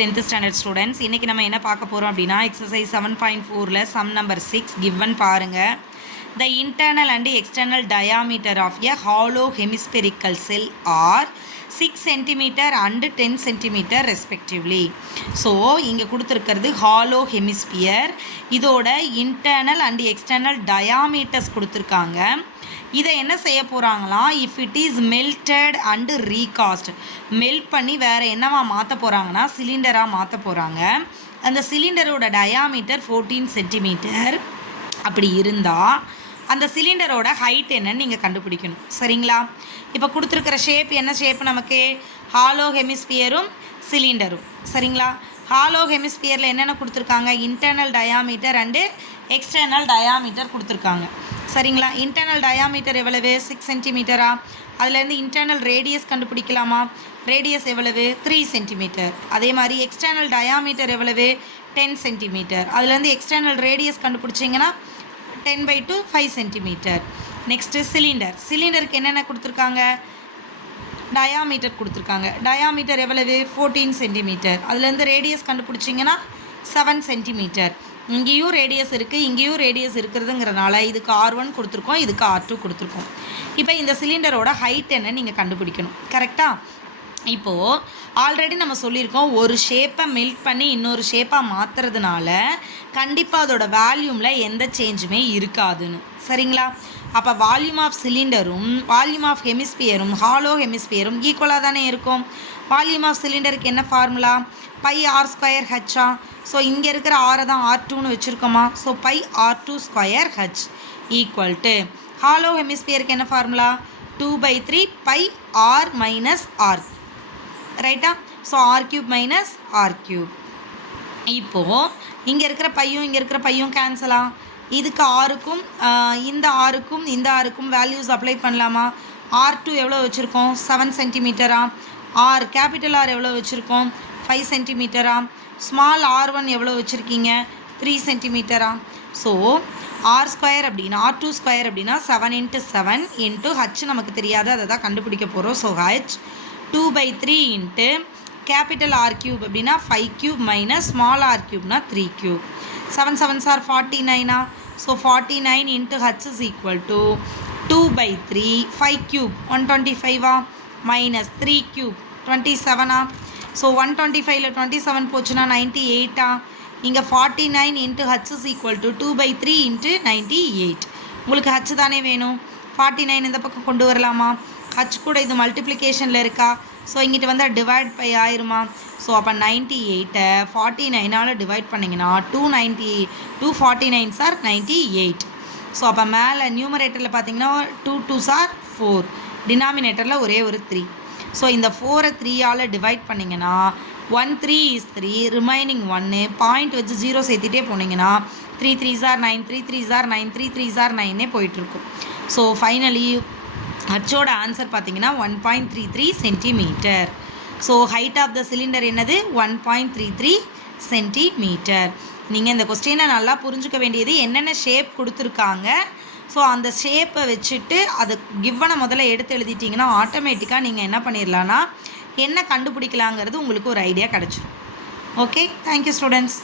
10th standard students இன்னைக்கு நம்ம என்ன பார்க்க போறோம் அப்படினா exercise 7.4 ல sum number 6 given பாருங்க. The internal and external diameter of a hollow hemispherical cell are 6 cm and 10 cm respectively. So இங்க கொடுத்திருக்கிறது hollow hemisphere, இதோட internal and external diameters கொடுத்திருக்காங்க. இதை என்ன செய்ய போகிறாங்களா, if it is melted and recast, melt பண்ணி வேறு என்னவா மாற்ற போகிறாங்கன்னா சிலிண்டராக மாற்ற போகிறாங்க. அந்த சிலிண்டரோட டயாமீட்டர் 14 சென்டிமீட்டர் அப்படி இருந்தால் அந்த சிலிண்டரோட ஹைட் என்னன்னு நீங்கள் கண்டுபிடிக்கணும். சரிங்களா? இப்போ கொடுத்துருக்கிற ஷேப் என்ன ஷேப், நமக்கு ஹாலோ ஹெமிஸ்பியரும் சிலிண்டரும். சரிங்களா? ஹாலோ ஹெமிஸ்பியரில் என்னென்ன கொடுத்துருக்காங்க, internal diameter and external diameter கொடுத்துருக்காங்க. சரிங்களா? இன்டர்னல் டயாமீட்டர் எவ்வளவு, 6 சென்டிமீட்டரா? அதுலேருந்து இன்டர்னல் ரேடியஸ் கண்டுபிடிக்கலாமா? ரேடியஸ் எவ்வளவு, 3 சென்டிமீட்டர். அதே மாதிரி எக்ஸ்டர்னல் டயாமீட்டர் எவ்வளவு, 10 சென்டிமீட்டர். அதுலேருந்து எக்ஸ்டர்னல் ரேடியஸ் கண்டுபிடிச்சிங்கன்னா 10/2 5 சென்டிமீட்டர். Next cylinder. சிலிண்டருக்கு என்னென்ன கொடுத்துருக்காங்க, டயாமீட்டர் கொடுத்துருக்காங்க. டயாமீட்டர் எவ்வளவு, 14 சென்டிமீட்டர். அதுலேருந்து ரேடியஸ் கண்டுபிடிச்சிங்கன்னா 7 சென்டிமீட்டர். இங்கேயும் ரேடியஸ் இருக்குது, இங்கேயும் ரேடியஸ் இருக்கிறதுங்கிறனால இதுக்கு R1 கொடுத்துருக்கோம், இதுக்கு R2 கொடுத்துருக்கோம். இப்போ இந்த சிலிண்டரோட ஹைட் என்ன நீங்கள் கண்டுபிடிக்கணும். கரெக்டாக? இப்போது ஆல்ரெடி நம்ம சொல்லியிருக்கோம், ஒரு ஷேப்பை மெல்ட் பண்ணி இன்னொரு ஷேப்பாக மாற்றுறதுனால கண்டிப்பாக அதோட வால்யூமில் எந்த சேஞ்சுமே இருக்காதுன்னு. சரிங்களா? அப்போ வால்யூம் ஆஃப் சிலிண்டரும் வால்யூம் ஆஃப் ஹெமிஸ்பியரும் ஹாலோ ஹெமிஸ்பியரும் ஈக்குவலாக தானே இருக்கும். வால்யூம் ஆஃப் சிலிண்டருக்கு என்ன ஃபார்முலா, πr²h. ஸோ இங்கே இருக்கிற ஆரை தான் R2ன்னு வச்சுருக்கோமா. So πr²h equal to hollow ஹெமிஸ்பியருக்கு என்ன ஃபார்முலா, 2/3 πr - r. ரைட்டா? So r³ - r³. இப்போது இங்கே இருக்கிற பையும் இங்கே இருக்கிற பையும் கேன்சலா. இதுக்கு ஆருக்கும் இந்த ஆருக்கும் இந்த ஆருக்கும் வேல்யூஸ் அப்ளை பண்ணலாமா. R2 எவ்வளோ வச்சுருக்கோம், 7 சென்டிமீட்டரா. கேபிட்டல் R எவ்வளோ வச்சுருக்கோம், 5 சென்டிமீட்டரா. ஸ்மால் R1 எவ்வளோ வச்சுருக்கீங்க, 3 சென்டிமீட்டரா. ஸோ R² அப்படின்னா R2² அப்படின்னா 7 × 7 × h நமக்கு தெரியாது, அதை தான் கண்டுபிடிக்க போகிறோம். ஸோ h 2/3 × கேபிட்டல் R³ அப்படின்னா 5³ - small R³ 3³. 7 7s are 49. So 49 × h is equal to 2/3 5³ 125 -3³ 27. So 125ல் 27 போச்சுன்னா 98. இங்கே 49 × h is equal to 2/3 × 98. உங்களுக்கு h தானே வேணும். 49 இந்த பக்கம் கொண்டு வரலாமா, h கூட இது மல்டிப்ளிகேஷனில் இருக்கா. ஸோ இங்கிட்ட வந்தால் டிவைட் பை ஆயிருமா. ஸோ அப்போ 98 49ஆல் டிவைட் பண்ணிங்கன்னா 249s are 98. ஸோ அப்போ மேலே நியூமரேட்டரில் பார்த்தீங்கன்னா 2 2s are 4, டினாமினேட்டரில் ஒரே ஒரு 3. ஸோ இந்த 4ஐ 3ஆல் டிவைட் பண்ணிங்கன்னா 1 3 is 3, ரிமைனிங் 1. பாயிண்ட் வச்சு 0 சேர்த்துட்டே போனீங்கன்னா 3 3s are 9 3 3s are 9 3 3s are 9 போயிட்டுருக்கும். ஸோ ஃபைனலி ஹச்சோட ஆன்சர் பார்த்தீங்கன்னா 1.33 centimetre. So height of the cylinder என்னது, 1.33 சென்டிமீட்டர். நீங்கள் இந்த கொஸ்டினை நல்லா புரிஞ்சுக்க வேண்டியது, என்னென்ன ஷேப் கொடுத்துருக்காங்க. ஸோ அந்த ஷேப்பை வச்சுட்டு அது கிவ்வனை முதல்ல எடுத்து எழுதிட்டிங்கன்னா ஆட்டோமேட்டிக்காக நீங்கள் என்ன பண்ணிடலான்னா என்ன கண்டுபிடிக்கலாங்கிறது உங்களுக்கு ஒரு ஐடியா கிடச்சிடும். Okay, thank you students.